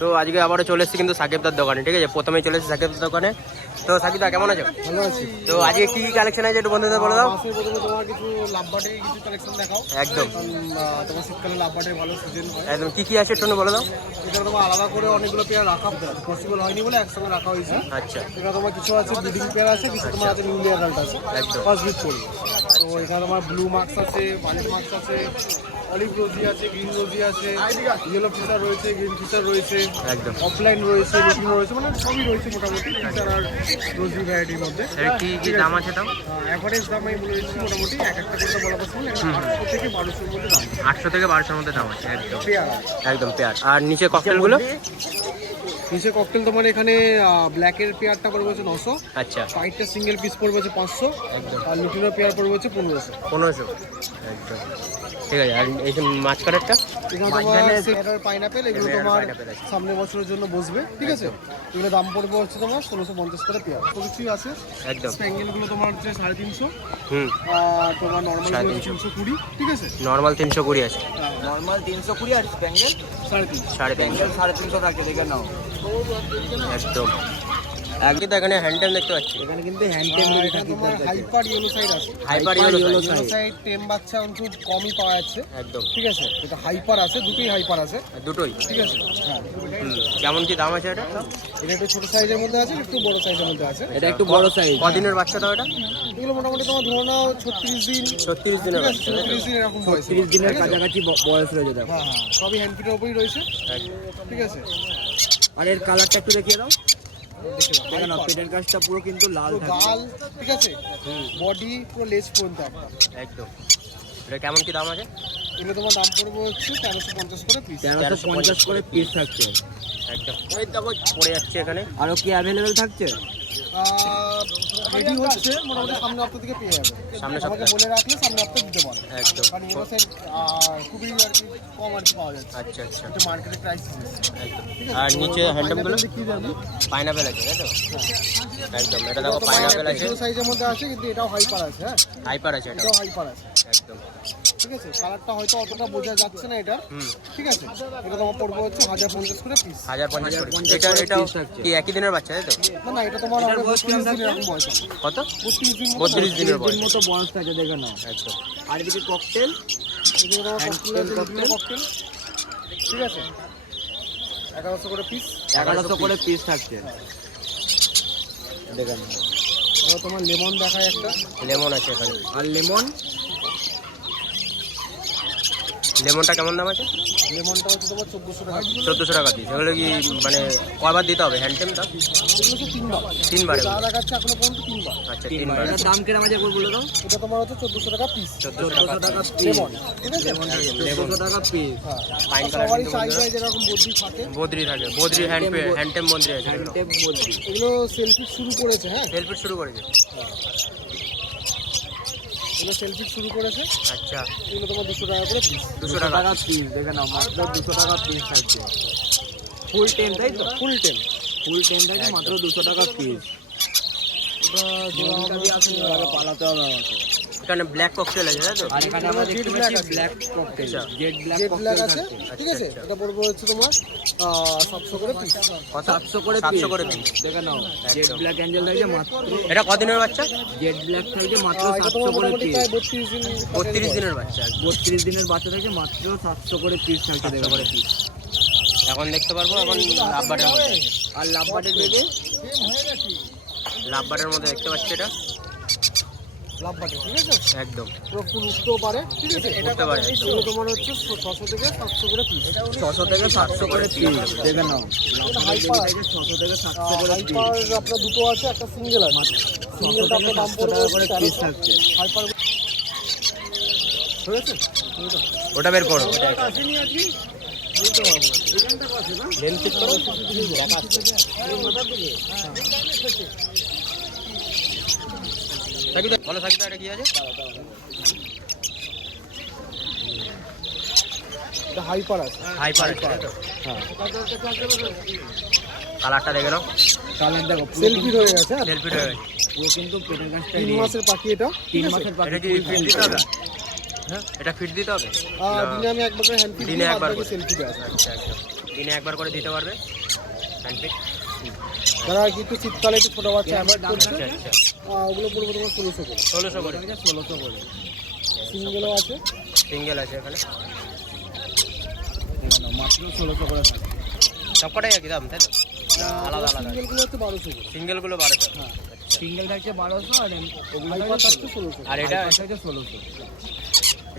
তো আজকে আবারও চলে এসেছি কিন্তু সাকিবদার দোকানে ঠিক আছে? প্রথমেই চলে এসেছি সাকিবদার দোকানে। তো সাকিবদা কেমন আছো? ভালো আছি। তো আজকে কি কি কালেকশন আছে একটু বন্ধুদের বলে দাও। প্রথমে তোমার কিছু লাভবাটে কিছু কালেকশন দেখাও। একদম। তোমার শীতকালে লাভবাটে ভালো সিজন হয়। একদম। কি কি আছে একটু বলে দাও। এটা তোমার আলাদা করে অনেকগুলো পেয়ার রাখা পসিবল হয়নি বলে একসঙ্গে রাখা হয়েছে। আচ্ছা। এটা তোমার কিছু আছে ব্রিডিং পেয়ার আছে কিছু তোমার আছে নিউ অ্যাডাল্ট আছে। একদম। ফার্স্ট গিফট করবে তো এখানে তোমার ব্লু মার্কস আছে বালি মার্কস আছে অলিভ রোজি আছে গ্রিন রোজি আছে ইয়েলো ফিচার রয়েছে গ্রিন ফিচার রয়েছে একদম। অফলাইন রয়েছে লুকিং রয়েছে মানে সবই রয়েছে মোটামুটি ফিচার আর রোজি ভ্যারাইটির মধ্যে। কি কি দাম আছে তাও? অ্যাভারেজ দাম আমি বলে দিচ্ছি মোটামুটি এক একটা করে বলা পসিবল আটশো থেকে বারোশোর মধ্যে দাম। আটশো থেকে বারোশোর মধ্যে দাম আছে একদম। পেয়ার। একদম পেয়ার। আর নিচে ককটেলগুলো নিচে ককটেল তোমার এখানে ব্ল্যাকের পেয়ারটা পড়বে হচ্ছে নশো। আচ্ছা। হোয়াইটটা সিঙ্গেল পিস পড়বে হচ্ছে পাঁচশো। একদম। আর লুটিনো পেয়ার পড়বে হচ্ছে পনেরোশো। পনেরোশো। একদম। ঠিক আছে আর এই যে মাছ কাটারটা এখানে তোমার পাইনাপেল এগুলো তোমার। সামনের বছরের জন্য বসবে ঠিক আছে? এগুলো দাম পড়বে হচ্ছে তোমার ষোলোশো পঞ্চাশ করে পেয়ার তো কিছুই আছে? একদম। স্প্যাঙ্গেলগুলো তোমার হচ্ছে সাড়ে তিনশো। হুম। আর তোমার নর্মাল তিনশো। কুড়ি ঠিক আছে? নর্মাল তিনশো কুড়ি আছে। নর্মাল তিনশো কুড়ি আর স্প্যাঙ্গেল সাড়ে তিনশো। সাড়ে তিনশো। সাড়ে তিনশো থাকে দেখে নাও। একদম। একই তো এখানে হ্যান্ডটেম দেখতে পাচ্ছি। এখানে কিন্তু হ্যান্ড আর এটা তোমার হাইপার ইয়েলো সাইড আছে। হাইপার ইয়েলো সাইড টেম বাচ্চা খুব কমই পাওয়া যাচ্ছে। একদম। ঠিক আছে? এটা হাইপার আছে দুটোই হাইপার আছে। দুটোই। ঠিক আছে? হ্যাঁ। কেমন কি দাম আছে এটা? এটা একটু ছোট সাইজের মধ্যে আছে একটু বড় সাইজের মধ্যে আছে। এটা একটু বড় সাইজ কদিনের বাচ্চা দাও এটা এগুলো মোটামুটি তোমার ধরে নাও ছত্রিশ দিন। ছত্রিশ দিনের ঠিক আছে? বাচ্চা ছত্রিশ দিন এরকম বয়স তিরিশ দিনের কাছাকাছি বয়স রয়েছে দেখো হ্যাঁ হ্যাঁ। সবই হ্যান্ড ফিটের উপরেই রয়েছে। ঠিক আছে? আর এর কালারটা একটু দেখিয়ে দাও। দেখে নাও। পেটের কাজটা পুরো কিন্তু লাল লাল গাল ঠিক আছে? বডি পুরো লেজ পর্যন্ত একদম। এটা কেমন কি দাম আছে? এগুলো তোমার দাম পড়বে হচ্ছে তেরোশো পঞ্চাশ করে পিস তেরোশো পঞ্চাশ করে পিস থাকছে। একদম। ওই দেখো পড়ে যাচ্ছে এখানে। আরও কি অ্যাভেলেবেল থাকছে? রেডি হচ্ছে মোটামুটি সামনে হপ্তাহ থেকে পেয়ে যাবে। সামনে আমাকে। বলে রাখলে সামনে হপ্তাহ দিতে পারে। একদম। কারণ সাইড খুবই আর কি কম আর কি পাওয়া যাচ্ছে। আচ্ছা আচ্ছা। এটা মার্কেটে প্রাইস একদম। আর নিচে হ্যান্ডটেমগুলো কি জানি পাইনাপেল আছে তাই তো? একদম এটা দেখো পাইনাপেল আছে। সাইজের মধ্যে আছে কিন্তু এটাও হাইপার আছে হ্যাঁ। হাইপার আছে এটা। এটাও হাইপার আছে। একদম। ঠিক আছে? কালারটা হয়তো অতটা বোঝা যাচ্ছে না এটা ঠিক আছে? এটা তোমার পড়বে হচ্ছে হাজার পঞ্চাশ করে পিস হাজার পঞ্চাশ এটা থাকছে। কি একই দিনের বাচ্চা তাই তো? না না এটা তোমার হবে বত্রিশ দিন এরকম বয়স কত? বত্রিশ দিন মতো। বত্রিশ দিনের বয়স। মতো বয়স থাকে দেখে নাও। একদম। আর এদিকে ককটেল cocktail। ঠিক আছে? এগারোশো করে পিস এগারোশো করে পিস থাকছে। দেখে এবার তোমার লেমন দেখায় একটা। লেমন আছে এখানে। আর লেমন? লেমনটা কেমন দাম আছে? লেমনটা হচ্ছে তোমার চোদ্দোশো টাকা চোদ্দোশো টাকা পিস এগুলো কি মানে কয়বার দিতে হবে? হ্যান্ডটেমটা এগুলো হচ্ছে তিনবার। তিনবারে দেখাচ্ছে এখনও পর্যন্ত তিনবার। আচ্ছা তিনবার। এটার দাম কিরম আছে একবার বলে দাও? এটা তোমার হচ্ছে চোদ্দোশো টাকা পিস চোদ্দোশো টাকা টাকা লেমন। ঠিক আছে? চোদ্দোশো টাকা পিস হ্যাঁ। Fine আর সবারই যেরকম বুদ্ধি থাকে। বদ্রি থাকে। বদ্রি হ্যান্ড হ্যান্ডটেম বদ্রি আছে এগুলো। সেলফি শুরু করেছে হ্যাঁ? সেলফিট শুরু করেছে। এগুলো সেলফি শুরু করেছে। আচ্ছা। এগুলো তোমার দুশো টাকা করে পিস দুশো টাকা পিস দেখে নাও মাত্র দুশো টাকা পিস থাকছে ফুল টেন তাই তো ফুল টেন ফুল টেন থাকে মাত্র দুশো টাকা পিস আগে পালাতে হবে আমাকে। এখানে ব্ল্যাক ককটেল আছে তাই তো? আর এখানে আমরা দেখতে পাচ্ছি। ব্ল্যাক ককটেল আচ্ছা। জেড ব্ল্যাক ককটেল আছে। ঠিক আছে আচ্ছা, এটা পড়বে হচ্ছে তোমার সাতশো করে পিস কত? সাতশো করে সাতশো করে পিস পিস দেখে নাও জেড ব্ল্যাক অ্যাঞ্জেল মাত্র এটা কদিনের বাচ্চা? জেড ব্ল্যাক মাত্র এটা সাতশো তোমার করে পিস প্রায় বত্রিশ দিন বত্রিশ দিনের বাচ্চা বত্রিশ দিনের বাচ্চা থাকছে মাত্র সাতশো করে পিস থাকছে সাতশো করে পিস এখন দেখতে পারব এখন লাভবাটের মধ্যে। আর লাভবাটের বেগে লাভবাটের মধ্যে দেখতে পাচ্ছি এটা। ঠিক আছে? একদম। পুরো ফুল উঠতেও পারে ঠিক আছে? উঠতে পারে, এগুলো তোমার হচ্ছে ছশো থেকে সাতশো করে পিস ছশো থেকে সাতশো করে পিস দেখে নাও হাইপার ছশো থেকে সাতশো করে হাইপার আপনার দুটো আছে একটা সিঙ্গেল আছে। সিঙ্গেলটা আপনার দাম পড়বে পিস থাকছে। হাইপার ওটা বের করো। লেন্স ঠিক করো। দেখা আসছে। সাকিদা, বলো সাকিদা, এটা কি আছে? হাইপার আছে। হাইপার আছে তাই তো? হ্যাঁ। কালারটা দেখে নাও। কালার দেখো সেলফি হয়ে গেছে হ্যাঁ। সেলফি হয়ে গেছে। পুরো কিন্তু পেটের তিন মাসের পাখি এটা? ঠিক তিন মাসের পাখি এটা কি ফিট দিতে হবে? হ্যাঁ। এটা ফিট দিতে হবে? দিনে আমি একবার করে হ্যান্ড ফিট দিনে একবার করে। সেলফি আচ্ছা একদম দিনে একবার করে দিতে পারবে? হ্যান্ডপিক যারা একটু শীতকালে একটু ছোটো বাচ্চা অ্যাভয়েড করছে। আচ্ছা আচ্ছা। ওগুলো পড়বে তোমার ষোলোশো করে। ষোলোশো করে? ষোলোশো করে। সিঙ্গেলও আছে। সিঙ্গেল আছে এখানে? মাত্র ষোলোশো করে থাকে সবকটাই একই দাম তাই না, আলাদা আলাদা। সিঙ্গেলগুলো হচ্ছে বারোশো সিঙ্গেলগুলো বারোশো। হ্যাঁ সিঙ্গেল থাকছে বারোশো আর হাইপার থাকছে ষোলোশো। আর এটা থাকছে ষোলোশো।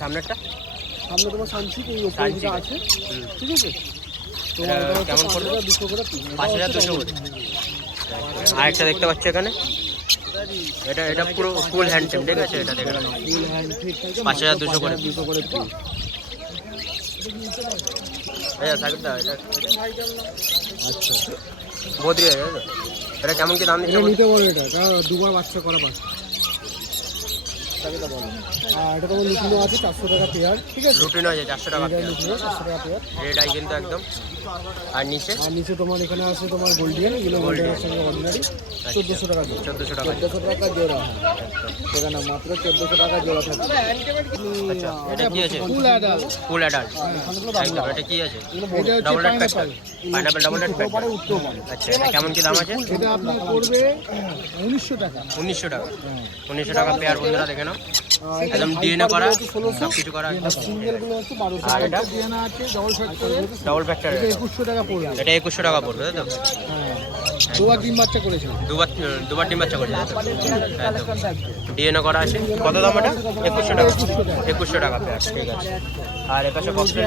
সামনেরটা? সামনে তোমার সানসিক এই যেটা আছে। ঠিক আছে? তো কেমন পড়বে? দুশো করে। পাঁচ হাজার দুশো করে। আরেকটা দেখতে পাচ্ছি এখানে। এটা এটা পুরো ফুল হ্যান্ড টেম ঠিক আছে? এটা দেখে নাও। ফুল হ্যান্ড ফিট থাকে পাঁচ হাজার দুশো করে। দুশো করে আচ্ছা এটা বদ্রি আছে এটা কেমন কি দাম এটা দিচ্ছে নিতে পারো এটা এটা দুবার বাচ্চা করা বাচ্চা। এটা তোমার লুটিনো আছে চারশো টাকা পেয়ার ঠিক আছে? চারশো টাকা লুটিনো চারশো টাকা পেয়ার রেড কিন্তু একদম। আর নিচে? আর নিচে তোমার এখানে আছে তোমার গোল্ডিয়ান এগুলো গোল্ডিয়ানের সঙ্গে অর্ডিনারি চোদ্দোশো টাকা চোদ্দোশো টাকা। চোদ্দোশো টাকা জোড়া। এখানে মাত্র চোদ্দোশো টাকা জোড়া থাকে আচ্ছা এটা কি আছে? ফুল অ্যাডাল ফুল অ্যাডাল্ট এটা কি আছে? ডাবল পাইনাপেল ডাবল আচ্ছা কেমন কি দাম আছে? এটা আপনার পড়বে উনিশশো টাকা। উনিশশো টাকা। উনিশশো টাকা পেয়ার বন্ধুরা দেখে নাও। একদম ডিএনএ করা সব কিছু করা আর এটা? ডবল ফ্যাক্টর ডাবল ফ্যাক্টর একুশশো টাকা পড়বে। এটা একুশশো টাকা পড়বে তাই তো? হ্যাঁ। দুবার ডিম বাচ্চা করেছে দুবার দুবার ডিম বাচ্চা করছে ডিএনএ করা আছে। কত দাম এটা? একুশশো টাকা। একুশশো টাকা পেয়ার ঠিক আছে। আর এপাশে জোড়া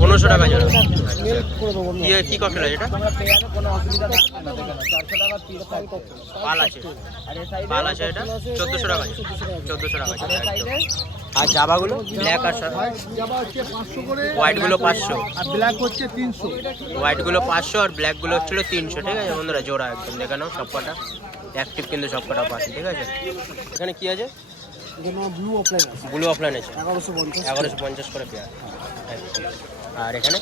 পনেরোশো টাকা জোড়া। কি ককটেল আছে এটা? পাল আছে। পাল আছে এটা? চোদ্দোশো টাকা চোদ্দোশো টাকা আর জাবাগুলো ব্ল্যাক আর হোয়াইটগুলো পাঁচশো আর ব্ল্যাক হচ্ছে তিনশো। হোয়াইটগুলো পাঁচশো আর ব্ল্যাকগুলো হচ্ছিল তিনশো ঠিক আছে? বন্ধুরা জোড়া একদম দেখে নাও সব কটা অ্যাক্টিভ কিন্তু সব কটা পাচ্ছে ঠিক আছে? এখানে কি আছে? ব্লু অফলাইন আছে। ব্লু অফলাইন আছে। এগারোশো পঞ্চাশ। এগারোশো পঞ্চাশ করে পেয়ার আর এখানে?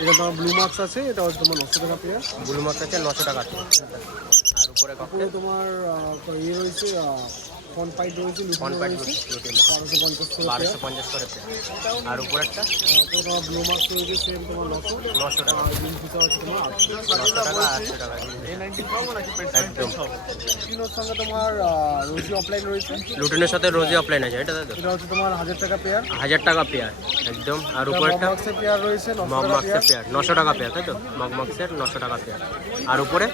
এটা তোমার ব্লু মার্কস আছে এটা হচ্ছে তোমার নশো টাকা পেয়ার ব্লু মার্ক আছে নশো টাকা আর উপরে তোমার ইয়ে রয়েছে ফন পাইট রয়েছে ওয়ান লুটিনো পয়েন্ট রয়েছে লুটিন বারোশো পঞ্চাশ করে বারোশো পঞ্চাশ করে আর তারপরে তোমার ব্লু মার্কস রয়েছে সেম তোমার নশো নশো টাকা। গ্রিন ফিচার হচ্ছে তোমার আটশো টাকা আটশো টাকা। একদম। লুটিনোর সঙ্গে তোমার রোজি অফলাইন রয়েছে লুটিনের সাথে রোজে অফলাইন আছে এটা এটা হচ্ছে তোমার হাজার টাকা পেয়ার হাজার টাকা পেয়ার একদম। আর উপরেরটা? মার্কসের পেয়ার রয়েছে নশো মগ পেয়ার নশো টাকা পেয়ার তাই তো? মগ মাক্সের নশো টাকা পেয়ার আর উপরে?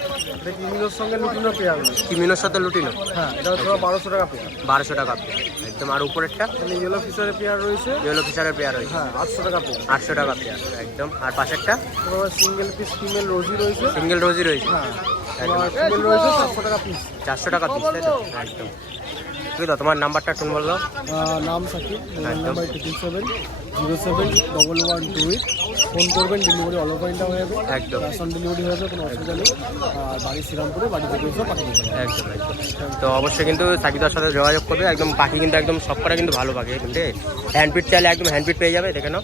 কিমিনোর সঙ্গে লুটিনো পেয়ার কিমিনোর সাথে লুটিনো? হ্যাঁ এটা হচ্ছে বারোশো টাকা পেয়ার বারোশো টাকা পেয়ার। একদম আর উপরেরটা? ইয়েলো ফিচারের পেয়ার রয়েছে। ইয়েলো ফিশারের পেয়ার রয়েছে। হ্যাঁ আটশো টাকা পেয়ার। আটশো টাকা পেয়ার একদম। আর পাশেরটা? সিঙ্গেল পিস ফিমেল রোজি রয়েছে। সিঙ্গেল রোজই রয়েছে। হ্যাঁ। ফিমেল রয়েছে চারশো টাকা পিস চারশো টাকা পিস তাই তো? একদম। ঠিক তো তোমার নাম্বারটা শুন বল। দাও নাম Sakib. Number triple seven zero seven double one two eight phone করবেন ডেলিভারি অল ওভার ইন্ডিয়া হয়ে যাবে। একদম। ক্যাশ অন ডেলিভারি হয়ে যাবে কোনো অসুবিধা নেই। আর বাড়ি শ্রীরামপুরে বাড়ি থেকে এসে পাঠিয়ে দেবেন। একদম একদম। তো অবশ্যই কিন্তু সাকিদার সাথে যোগাযোগ করবে। একদম পাখি কিন্তু একদম সব করা কিন্তু ভালো পাখি কিন্তু। হ্যান্ডপিট চাইলে একদম হ্যান্ডপিট পেয়ে যাবে দেখে নাও।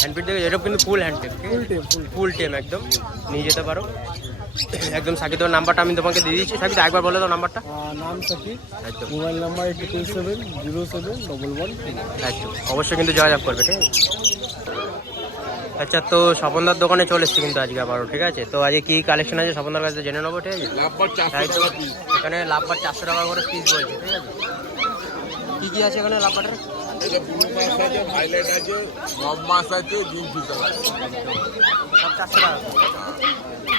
হ্যান্ডপিট দেখে এরকম কিন্তু ফুল হ্যান্ডপিট ফুল টেম ফুল টেম একদম। নিয়ে যেতে পারো। একদম সাকিদার নাম্বারটা আমি তোমাকে দিয়ে দিচ্ছি। সাকিদা একবার বলে দাও নাম্বারটা। নাম সাকিব। একদম। Mobile number triple seven zero seven double one. একদম। অবশ্যই কিন্তু যোগাযোগ করবে ঠিক আছে? আচ্ছা তো স্বপনদার দোকানে চলে এসছি কিন্তু আজকে আবারও ঠিক আছে? তো আজকে কি কালেকশন আছে স্বপনদার কাছে জেনে নেব ঠিক আছে। এখানে লাভবার চারশো টাকা করে পিস বলছে ঠিক আছে? কি কি আছে এখানে লাভবারের।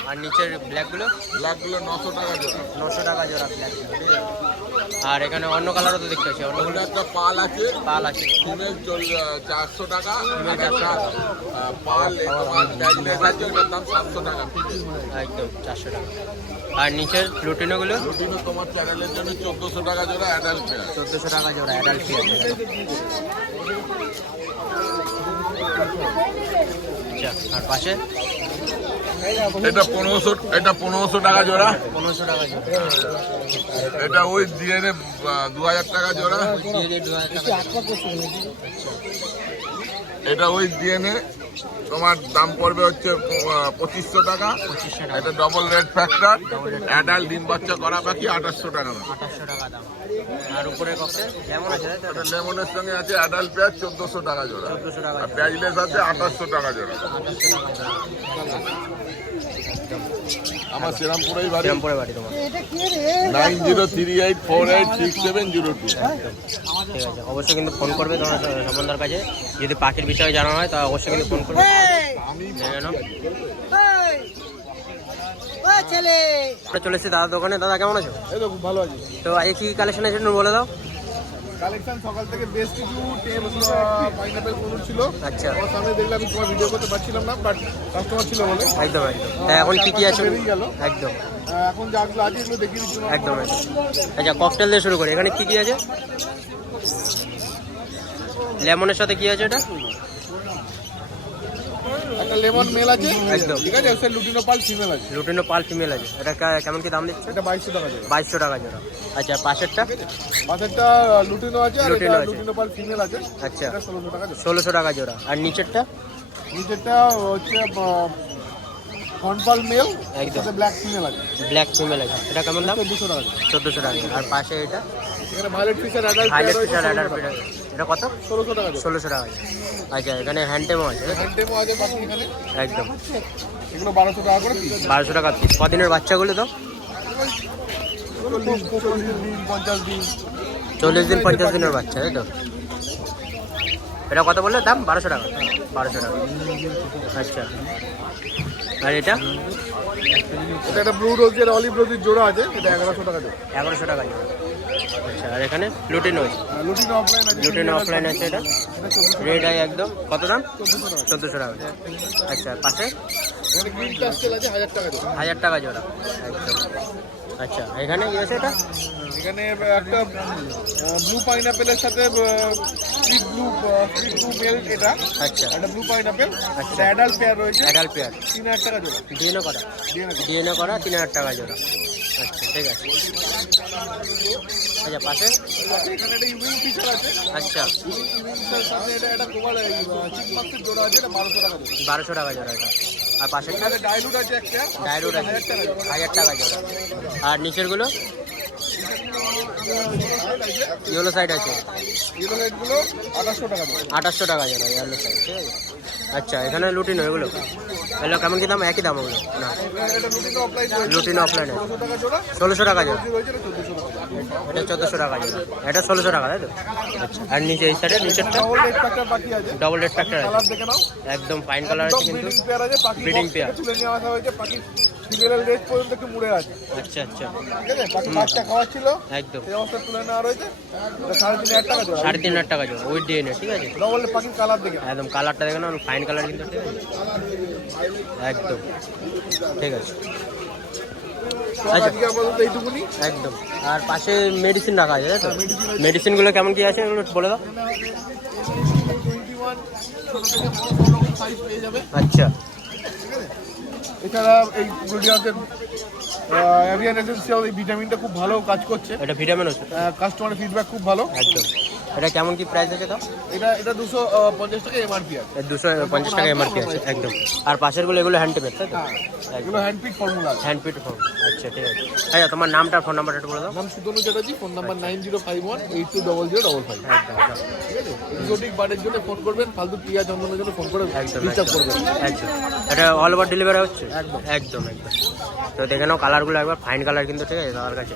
আর নিচের ব্ল্যাকগুলো ব্ল্যাকগুলো নশো টাকা জোড়া। নশো টাকা জোড়া ব্ল্যাকগুলো ঠিক আছে? আর এখানে অন্য কালারও তো দেখতে পাচ্ছি ওটা একটা পাল আছে। পাল আছে। ফিমেল চারশো টাকা। আর একটা পাল ব্যাগলেস আছে। ওটার দাম সাতশো টাকা একদম চারশো টাকা। আর নিচের লুটিনোগুলো? রুটিনও তোমার চ্যানেলের জন্য চোদ্দোশো টাকা জোড়া অ্যাডাল্ট পেয়ার চোদ্দোশো টাকা জোড়া অ্যাডাল্ট আচ্ছা আর পাশে? এটা পনেরোশো এটা পনেরোশো টাকা জোড়া। পনেরোশো টাকা এটা ওই ডিএনএ দু হাজার টাকা জোড়া। এটা ওই ডিএনএ তোমার দাম পড়বে হচ্ছে পঁচিশশো টাকা। এটা ডবল রেড ফ্যাক্টর অ্যাডাল্ট ডিম বাচ্চা করা পাখি আঠাশশো টাকা দাম। আঠাশশো টাকা দাম। আর উপরে এটা লেমনের সঙ্গে আছে অ্যাডাল্ট পেঁয়াজ চোদ্দশো টাকা জোড়া। আর পেঁয়াজলেস আছে আঠাশশো টাকা জোড়া। আমার শ্রীরামপুরেই বাড়ি। শ্রীরামপুরে বাড়ি তোমার। Nine zero three eight four eight six seven zero two. ঠিক আছে অবশ্যই কিন্তু ফোন করবে তোমার সম্বন্ধের কাছে। যদি পাখির বিষয়ে জানা হয় তা অবশ্যই কিন্তু ফোন করবে। চলে এসেছি দাদার দোকানে। দাদা কেমন আছো? তো খুব ভালো আছে। তো আজকে কি কালেকশন আছে বলে দাও। কালেকশন সকাল থেকে বেশ কিছু টেম পাইনাপেল কোন ছিল। আচ্ছা। ওর সামনে দেখলে আমি তোমার ভিডিও করতে পারছিলাম না বাট কাস্টমার ছিল বলে। একদম একদম। তা এখন কি কি আছে? একদম। এখন যাগুলো আছে এগুলো দেখিয়ে দিচ্ছি একদম একদম। আচ্ছা ককটেল দিয়ে শুরু করি। এখানে কি কি আছে? লেমনের সাথে কি আছে এটা? একটা লেমন মেল আছে। একদম। ঠিক আছে সে লুটিনো পাল ফিমেল আছে। লুটিনো পাল ফিমেল আছে। এটা কেমন কি দাম দিচ্ছে? এটা বাইশশো টাকা বাইশশো টাকা জোড়া। আচ্ছা পাশেরটা? পাশেরটা লুটিনো আছে আর এটা আছে। লুটিনো পাল ফিমেল আছে। আচ্ছা। এটা টাকা জোড়া। আর নিচেরটা? নিচেরটা হচ্ছে মেল একদম। ব্ল্যাক ফিমেল আছে। ব্ল্যাক ফিমেল আছে। এটা কেমন দাম? দুশো টাকা যাবে চোদ্দোশো টাকা আর পাশে এটা? এখানে violet Fischer adult highlight Fischer Eder এটা কত? ষোলোশো টাকা যাবে ষোলোশো টাকা আচ্ছা এখানে আছে। আছে বাকি এখানে। একদম। এগুলো বারোশো টাকা করে পিস বারোশো টাকা পিস কদিনের বাচ্চাগুলো তো চল্লিশ চল্লিশ দিন পঞ্চাশ দিন। চল্লিশ দিন পঞ্চাশ দিনের বাচ্চা তাই তো? এটা কত বললে? দাম? বারোশো টাকা। বারোশো টাকা। আচ্ছা। আর এটা? এটা ব্লু রোজের অলিভ রোজের জোড়া আছে এটা এগারোশো টাকা দেবে এগারোশো টাকা জোড়া। আচ্ছা আর এখানে লুটিন আছে লুটিন অফলাইন আছে এটা। রেড আই একদম। কত দাম? চোদ্দোশো টাকা। আচ্ছা পাশে? হাজার টাকা জোড়া। একদম আচ্ছা এখানে কি আছে এটা? এখানে একটা ব্লু পাইনাপেলের সাথে street blue street blue male এটা। আচ্ছা। একটা ব্লু পাইনাপেল আচ্ছা। অ্যাডাল্ট পেয়ার রয়েছে। অ্যাডাল্ট পেয়ার তিন হাজার টাকা জোড়া। ডিএনএ করা। ডিএনএ করা তিন হাজার টাকা জোড়া। আচ্ছা ঠিক আছে। আচ্ছা পাশে। এখানে একটা ইউনিক ফিচার আছে। আচ্ছা। ইউনিক ফিচার সাথে এটা একটা কোভার চিক বক্সের জোড়া আছে এটা বারোশো টাকা দেবে বারোশো টাকা জোড়া এটা। আর ডাইলুট আছে একটা। ডায়রোড আছে। হাজার টাকা জোড়া। আর নিচেরগুলো? ইয়েলো সাইড আছে। ইয়েলো আঠাশশো টাকা আঠাশশো টাকা জোড়া ইয়েলো সাইড ঠিক আছে। আচ্ছা এখানে লুটিনো এগুলো? এগুলো কেমন কি দাম? একই দাম ওগুলো? না। লুটিন অফলাইন ষোলোশো টাকা জোড়া। টাকা এটা চোদ্দোশো টাকা যাবে জোড়া। এটা ষোলোশো টাকা তাই তো? আচ্ছা আর নিচে এই সাইডে নিচেরটা? ডবল রেড ফ্যাক্টর আছে। একদম ফাইন কালার আছে কিন্তু। ব্রিডিং পেয়ার পর্যন্ত একটু মুড়ে আছে আচ্ছা আচ্ছা। ঠিক আছে? পাখি বাচ্চা খাওয়াচ্ছিল একদম। অবস্থা তুলে নেওয়া রয়েছে। সাড়ে তিন হাজার টাকা জোড়া। সাড়ে তিন হাজার টাকা জোড়া। উইথ ডিএনএ ঠিক আছে? ডবল পাখির কালার দেখে। একদম কালারটা দেখে না ফাইন কালার কিন্তু ঠিক আছে? একদম। ঠিক আছে। আচ্ছা। একদম। আর পাশে মেডিসিন রাখা আছে তাই তো? মেডিসিনগুলো কেমন কি আছে এগুলো বলে দাও। টোয়েন্টি ওয়ান ছোটো থেকে বড় সব রকম সাইজ পেয়ে যাবে আচ্ছা এছাড়া এই পুরুলিয়াতে অ্যাভিয়ান এসেন্সিয়াল এই ভিটামিনটা খুব ভালো কাজ করছে। এটা ভিটামিন হচ্ছে কাস্টমারের ফিডব্যাক খুব ভালো। একদম। এটা কেমন কি প্রাইস আছে দাও এটা এটা দুশো পঞ্চাশ টাকা এমআরপি আছে। দুশো পঞ্চাশ টাকা এমআরপি আছে একদম। আর পাশেরগুলো এগুলো হ্যান্ড টেপের তাই তো? এগুলো হ্যান্ডপিক ফর্মুলা হ্যান্ড পিট ফোন আচ্ছা ঠিক আছে। আচ্ছা তোমার নামটা ফোন নাম্বারটা একটু বলে দাও। নাম Sutanu Chatterjee phone number nine zero five one eight two double zero double five একদম একদম। ঠিক আছে? এক্সোটিক বার্ডের জন্য ফোন করবেন ফালতু পিয়া চন্দনের জন্য ফোন করে একদম ডিস্টার্ব করবেন। একদম। এটা অল ওভার ডেলিভারি হচ্ছে? একদম। একদম একদম। তো দেখে নাও কালারগুলো একবার ফাইন কালার কিন্তু ঠিক আছে দাদার কাছে।